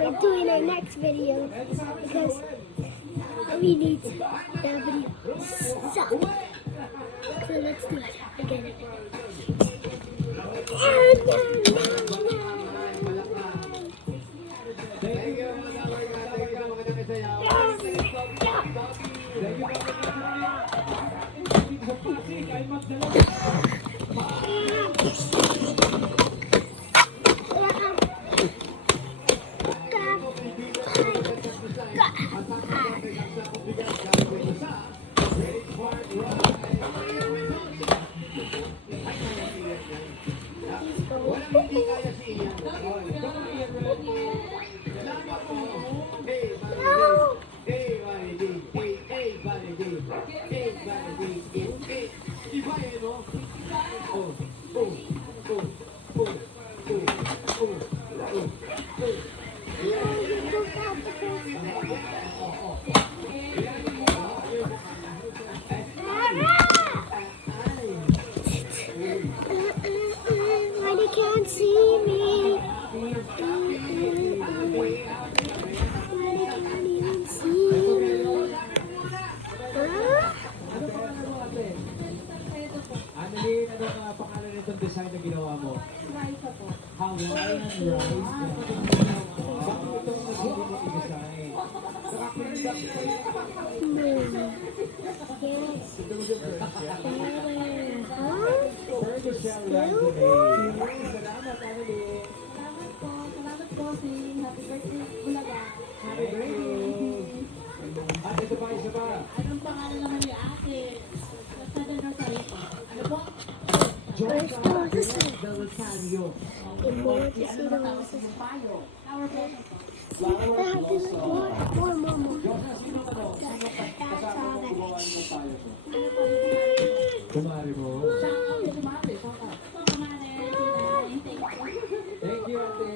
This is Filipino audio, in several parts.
we're doing our next video because we need that video suck. So let's do it again. Why they can't see me? Why they can't even see me? Annalyn, ano ang pangalan nitong design na ginawa mo? Hawaiian rice. Bakit itong nagiging mo i-design? Nakakulidak pa yun. Yes. Burger shell rice today. Salamat, Annalyn. Salamat po, Sing. Happy birthday, Bulaga. Happy birthday. At ito pa, isa pa. Anong pangalan naman ni ate? Basta na Rosario po. Ano po? Let's go this way. Del Rosario. Get more to see Ano the ba tawag roses. sa payo? Flower bed. More. That's all that Kumari mo. Shout out to Mate. Shout out. So, kumare, Tinay. Thank you. Thank you, ate.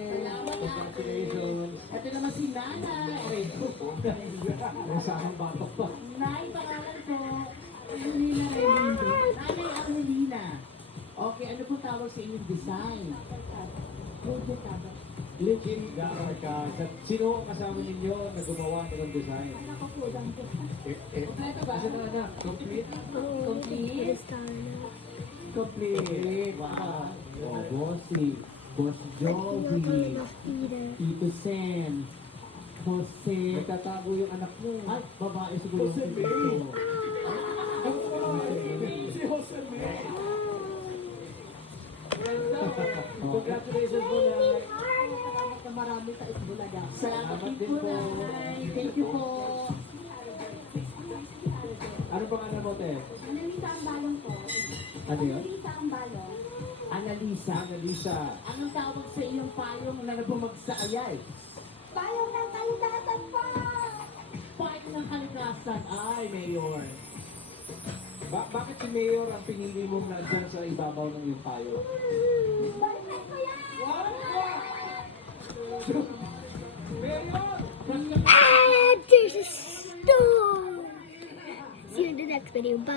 Congratulations. Ito naman si Nana. May samang batok pa. Nay, pangalan ko. Angelina Raimundo. Nanay Angelina. Okay, ano po tawag sa inyong design? Project cover. Legit gamer ka. Sino ang kasama ninyo na gumawa ng design? Ako po lang po. Kompleto ba? Asa na anak? Complete? Complete. Complete. Wow. Oh, Bossy. Boss Jovi. Tito Sen. Jose. Nagtatago yung anak mo. Ay, babae siguro. Jose May. Si Jose May. Congratulations po na. Salamat na marami sa Itbulaga. Salamat Salamat din po, po. Nay. Thank you po. Ano pangalan mo, te? Annalisa ang balong po. Ano yun? Annalisa ang balong. Annalisa. Annalisa. Anong tawag sa iyong payong na nabumagsaayay? Payong ng kalikasan po! Payong ng kalikasan. Ay, Mayor. Bakit si Mayor ang pinili mong nandyan sa ibabaw ng iyong tayo? Balikan ko yan! Mayor! And there's a storm. See you in the next video. Bye.